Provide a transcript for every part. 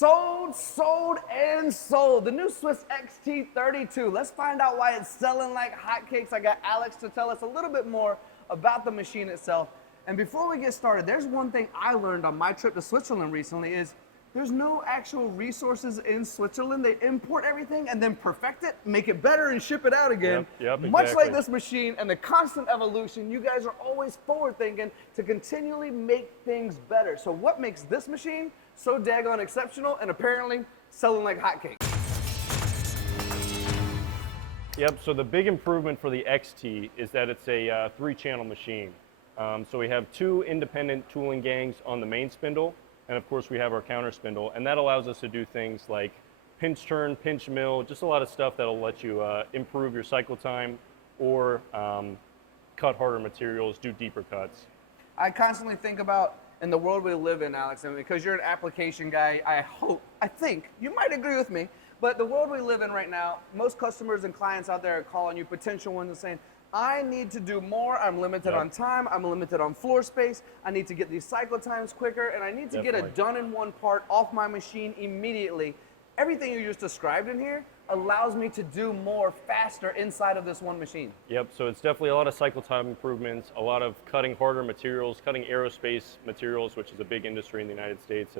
Sold, and sold. The new Swiss XT32. Let's find out why it's selling like hotcakes. I got Alex to tell us a little bit more about the machine itself. And before we get started, there's one thing I learned on my trip to Switzerland recently is there's no actual resources in Switzerland. They import everything and then perfect it, make it better, and ship it out again. Yep, Much exactly. like this machine and the constant evolution, you guys are always forward thinking to continually make things better. So what makes this machine so daggone exceptional and apparently selling like hotcakes? Yep, so the big improvement for the XT is that it's a 3-channel machine. So we have 2 independent tooling gangs on the main spindle, and of course we have our counter spindle, and that allows us to do things like pinch turn, pinch mill, just a lot of stuff that'll let you improve your cycle time or cut harder materials, do deeper cuts. I constantly think about in the world we live in, Alex, and because you're an application guy, I think you might agree with me, but the world we live in right now, most customers and clients out there are calling you, potential ones, and saying, I need to do more, I'm limited on time, I'm limited on floor space, I need to get these cycle times quicker, and I need to get a done-in-one part off my machine immediately. Everything you just described in here allows me to do more faster inside of this one machine. Yep, so it's definitely a lot of cycle time improvements, a lot of cutting harder materials, cutting aerospace materials, which is a big industry in the United States,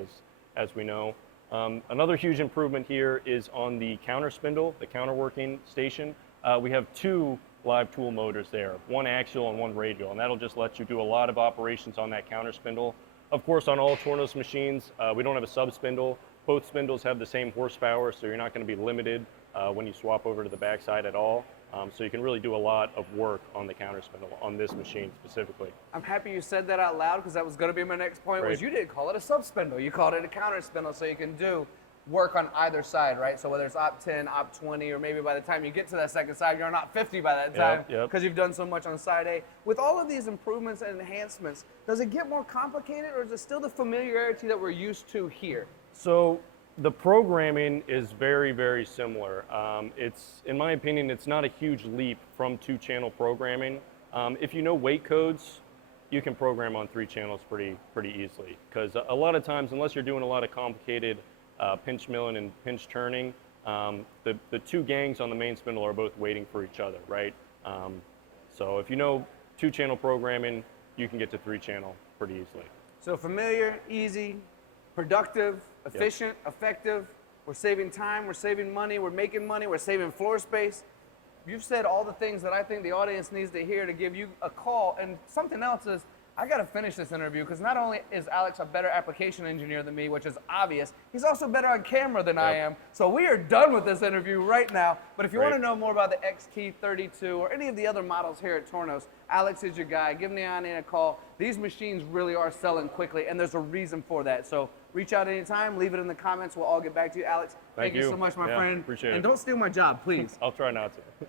as we know. Another huge improvement here is on the counter spindle, the counter working station. We have 2 live tool motors there, 1 axial and 1 radial, and that'll just let you do a lot of operations on that counter spindle. Of course, on all Tornos machines, we don't have a sub spindle. Both spindles have the same horsepower, so you're not going to be limited when you swap over to the backside at all. So you can really do a lot of work on the counter spindle on this machine specifically. I'm happy you said that out loud because that was going to be my next point, was you didn't call it a sub spindle, you called it a counter spindle, so you can do work on either side, right? So whether it's op 10, op 20, or maybe by the time you get to that second side, you're on op 50 by that time because you've done so much on side A. With all of these improvements and enhancements, does it get more complicated or is it still the familiarity that we're used to here? So the programming is very, very similar. In my opinion, it's not a huge leap from 2-channel programming. If you know weight codes, you can program on 3 channels pretty easily because a lot of times, unless you're doing a lot of complicated pinch milling and pinch turning, the 2 gangs on the main spindle are both waiting for each other, right? So if you know 2-channel programming, you can get to 3-channel pretty easily. So familiar, easy, productive, efficient, effective. We're saving time, we're saving money, we're making money, we're saving floor space. You've said all the things that I think the audience needs to hear to give you a call. And something else is, I got to finish this interview because not only is Alex a better application engineer than me, which is obvious, he's also better on camera than I am. So we are done with this interview right now. But if you want to know more about the XT32 or any of the other models here at Tornos, Alex is your guy. Give Neon a call. These machines really are selling quickly, and there's a reason for that. So reach out anytime. Leave it in the comments. We'll all get back to you. Alex, thank you so much, my friend. Appreciate it. And don't steal my job, please. I'll try not to.